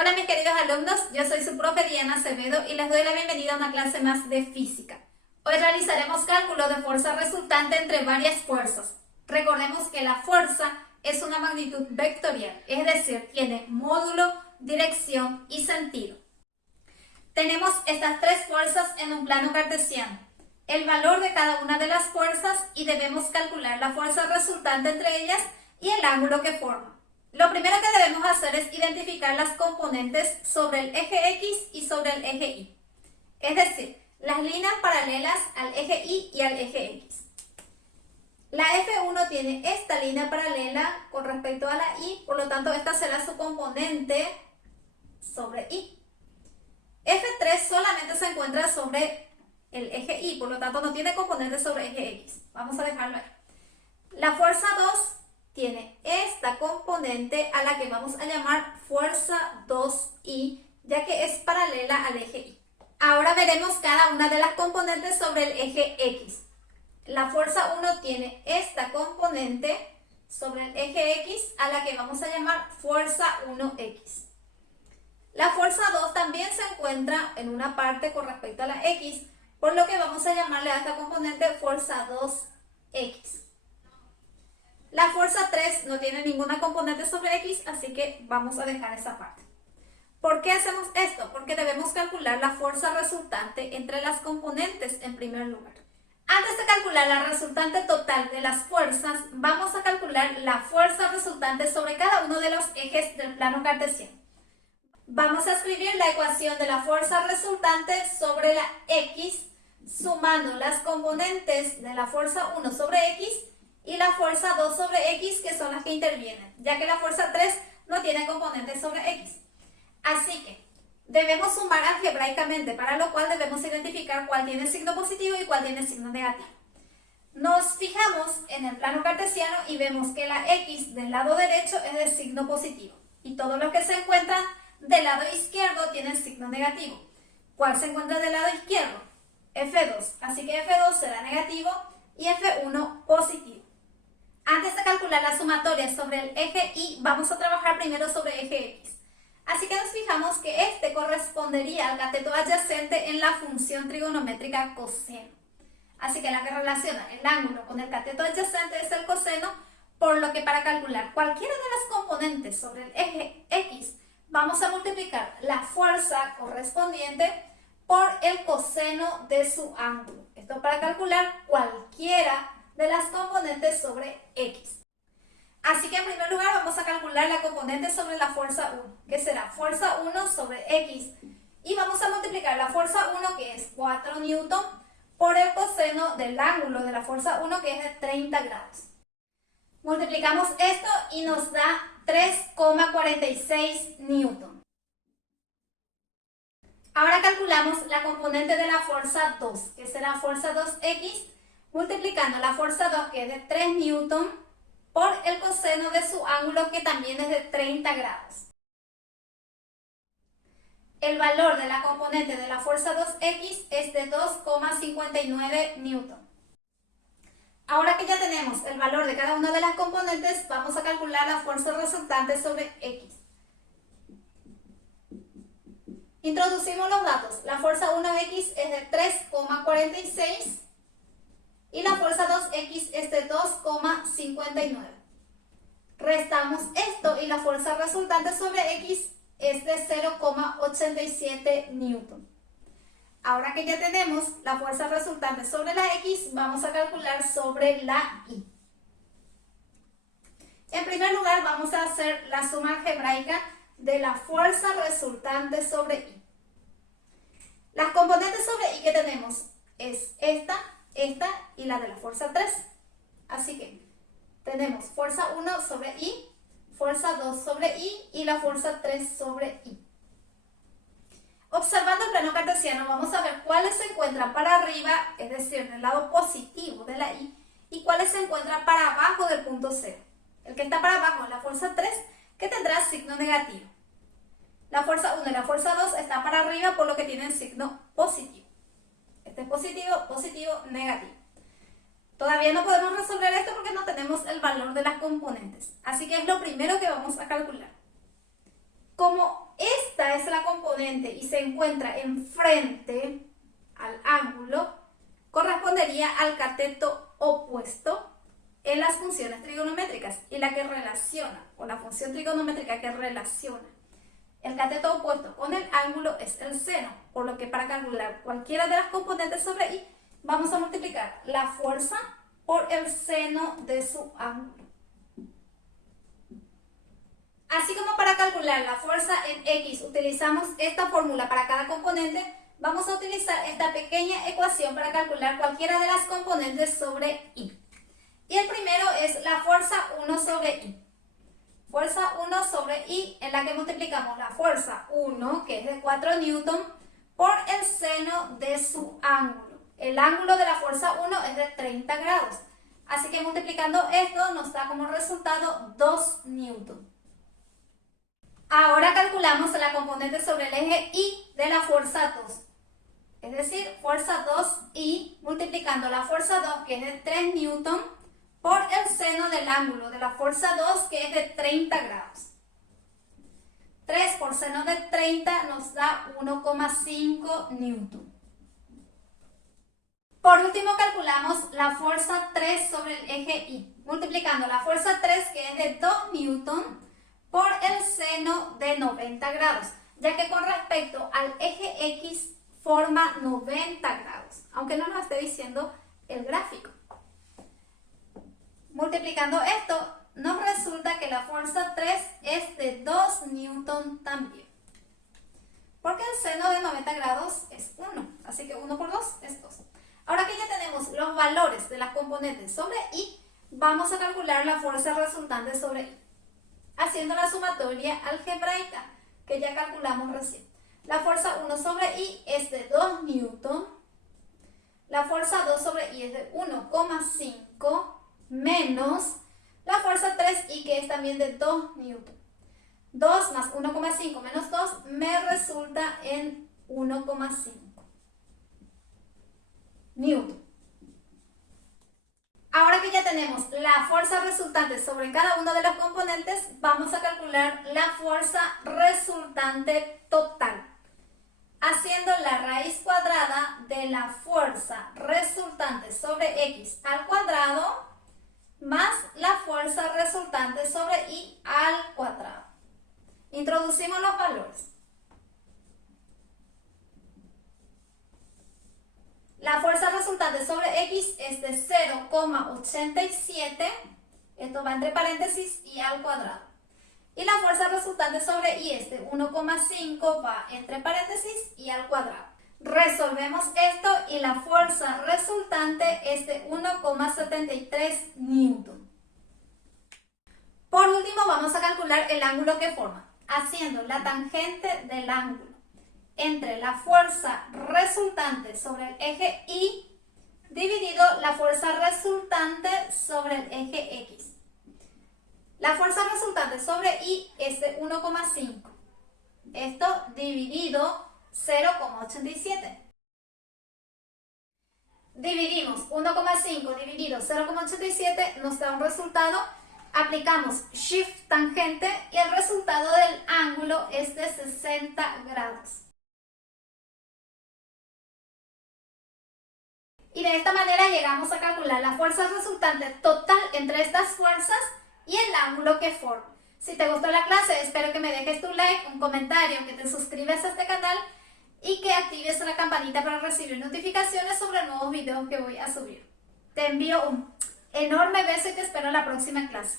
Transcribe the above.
Hola mis queridos alumnos, yo soy su profe Diana Acevedo y les doy la bienvenida a una clase más de física. Hoy realizaremos cálculo de fuerza resultante entre varias fuerzas. Recordemos que la fuerza es una magnitud vectorial, es decir, tiene módulo, dirección y sentido. Tenemos estas tres fuerzas en un plano cartesiano. El valor de cada una de las fuerzas y debemos calcular la fuerza resultante entre ellas y el ángulo que forma. Lo primero que debemos hacer es identificar las componentes sobre el eje X y sobre el eje Y. Es decir, las líneas paralelas al eje Y y al eje X. La F1 tiene esta línea paralela con respecto a la Y, por lo tanto esta será su componente sobre Y. F3 solamente se encuentra sobre el eje Y, por lo tanto no tiene componente sobre eje X. Vamos a dejarlo ahí. La fuerza 2 tiene esta componente a la que vamos a llamar fuerza 2Y, ya que es paralela al eje Y. Ahora veremos cada una de las componentes sobre el eje X. La fuerza 1 tiene esta componente sobre el eje X a la que vamos a llamar fuerza 1X. La fuerza 2 también se encuentra en una parte con respecto a la X, por lo que vamos a llamarle a esta componente fuerza 2X. La fuerza 3 no tiene ninguna componente sobre X, así que vamos a dejar esa parte. ¿Por qué hacemos esto? Porque debemos calcular la fuerza resultante entre las componentes en primer lugar. Antes de calcular la resultante total de las fuerzas, vamos a calcular la fuerza resultante sobre cada uno de los ejes del plano cartesiano. Vamos a escribir la ecuación de la fuerza resultante sobre la X, sumando las componentes de la fuerza 1 sobre X y la fuerza 2 sobre X, que son las que intervienen, ya que la fuerza 3 no tiene componentes sobre X. Así que debemos sumar algebraicamente, para lo cual debemos identificar cuál tiene signo positivo y cuál tiene signo negativo. Nos fijamos en el plano cartesiano y vemos que la X del lado derecho es de signo positivo y todos los que se encuentran del lado izquierdo tienen signo negativo. ¿Cuál se encuentra del lado izquierdo? F2, así que F2 será negativo y F1 positivo. Antes de calcular la sumatoria sobre el eje Y, vamos a trabajar primero sobre el eje X. Así que nos fijamos que este correspondería al cateto adyacente en la función trigonométrica coseno. Así que la que relaciona el ángulo con el cateto adyacente es el coseno, por lo que para calcular cualquiera de las componentes sobre el eje X, vamos a multiplicar la fuerza correspondiente por el coseno de su ángulo. Esto para calcular cualquiera de las componentes sobre X. Así que en primer lugar vamos a calcular la componente sobre la fuerza 1, que será fuerza 1 sobre X. Y vamos a multiplicar la fuerza 1, que es 4 newton, por el coseno del ángulo de la fuerza 1, que es de 30 grados. Multiplicamos esto y nos da 3,46 newton. Ahora calculamos la componente de la fuerza 2, que será fuerza 2X, multiplicando la fuerza 2, que es de 3 newton, por el coseno de su ángulo, que también es de 30 grados. El valor de la componente de la fuerza 2X es de 2,59 newton. Ahora que ya tenemos el valor de cada una de las componentes, vamos a calcular la fuerza resultante sobre X. Introducimos los datos. La fuerza 1X es de 3,46 y la fuerza 2X es de 2,59. Restamos esto y la fuerza resultante sobre X es de 0,87 newton. Ahora que ya tenemos la fuerza resultante sobre la X, vamos a calcular sobre la Y. En primer lugar, vamos a hacer la suma algebraica de la fuerza resultante sobre Y. Las componentes sobre Y que tenemos es esta y la de la fuerza 3. Así que tenemos fuerza 1 sobre Y, fuerza 2 sobre Y y la fuerza 3 sobre Y. Observando el plano cartesiano, vamos a ver cuáles se encuentran para arriba, es decir, del lado positivo de la Y, y cuáles se encuentran para abajo del punto 0. El que está para abajo es la fuerza 3, que tendrá signo negativo. La fuerza 1 y la fuerza 2 están para arriba, por lo que tienen signo positivo. Este es positivo, positivo, negativo. Todavía no podemos resolver esto porque no tenemos el valor de las componentes. Así que es lo primero que vamos a calcular. Como esta componente y se encuentra enfrente al ángulo, correspondería al cateto opuesto en las funciones trigonométricas y la que relaciona, o la función trigonométrica que relaciona el cateto opuesto con el ángulo es el seno, por lo que para calcular cualquiera de las componentes sobre i, vamos a multiplicar la fuerza por el seno de su ángulo. Así como para calcular la fuerza en x utilizamos esta fórmula para cada componente, vamos a utilizar esta pequeña ecuación para calcular cualquiera de las componentes sobre i. Y el primero es la fuerza 1 sobre i. Fuerza 1 sobre i en la que multiplicamos la fuerza 1, que es de 4 newton, por el seno de su ángulo. El ángulo de la fuerza 1 es de 30 grados. Así que multiplicando esto nos da como resultado 2 newton. Ahora calculamos la componente sobre el eje i de la fuerza 2. Es decir, fuerza 2i multiplicando la fuerza 2, que es de 3 newton, por el seno del ángulo de la fuerza 2, que es de 30 grados. 3 por seno de 30 nos da 1,5 newton. Por último calculamos la fuerza 3 sobre el eje i, multiplicando la fuerza 3, que es de 2 newton, por el seno de 90 grados, ya que con respecto al eje x forma 90 grados, aunque no nos esté diciendo el gráfico. Multiplicando esto, nos resulta que la fuerza 3 es de 2 newton también. Porque el seno de 90 grados es 1, así que 1 por 2 es 2. Ahora que ya tenemos los valores de las componentes sobre i, vamos a calcular la fuerza resultante sobre i, haciendo la sumatoria algebraica, que ya calculamos recién. La fuerza 1 sobre i es de 2 newton, la fuerza 2 sobre i es de 1,5 menos la fuerza 3i, que es también de 2 newton. 2 más 1,5 menos 2 me resulta en 1,5 newton. Ahora que ya tenemos la fuerza resultante sobre cada uno de los componentes, vamos a calcular la fuerza resultante total, haciendo la raíz cuadrada de la fuerza resultante sobre x al cuadrado más la fuerza resultante sobre i al cuadrado. Introducimos los valores. La fuerza resultante sobre x es de 0,87, esto va entre paréntesis, y al cuadrado. Y la fuerza resultante sobre i es de 1,5, va entre paréntesis y al cuadrado. Resolvemos esto y la fuerza resultante es de 1,73 newton. Por último, vamos a calcular el ángulo que forma, haciendo la tangente del ángulo entre la fuerza resultante sobre el eje y dividido la fuerza resultante sobre el eje x. La fuerza resultante sobre y es de 1,5. Esto dividido 0,87. Dividimos 1,5 dividido 0,87, nos da un resultado. Aplicamos Shift tangente y el resultado del ángulo es de 60 grados. Y de esta manera llegamos a calcular la fuerza resultante total entre estas fuerzas y el ángulo que forma. Si te gustó la clase, espero que me dejes tu like, un comentario, que te suscribas a este canal y que actives la campanita para recibir notificaciones sobre nuevos videos que voy a subir. Te envío un enorme beso y te espero en la próxima clase.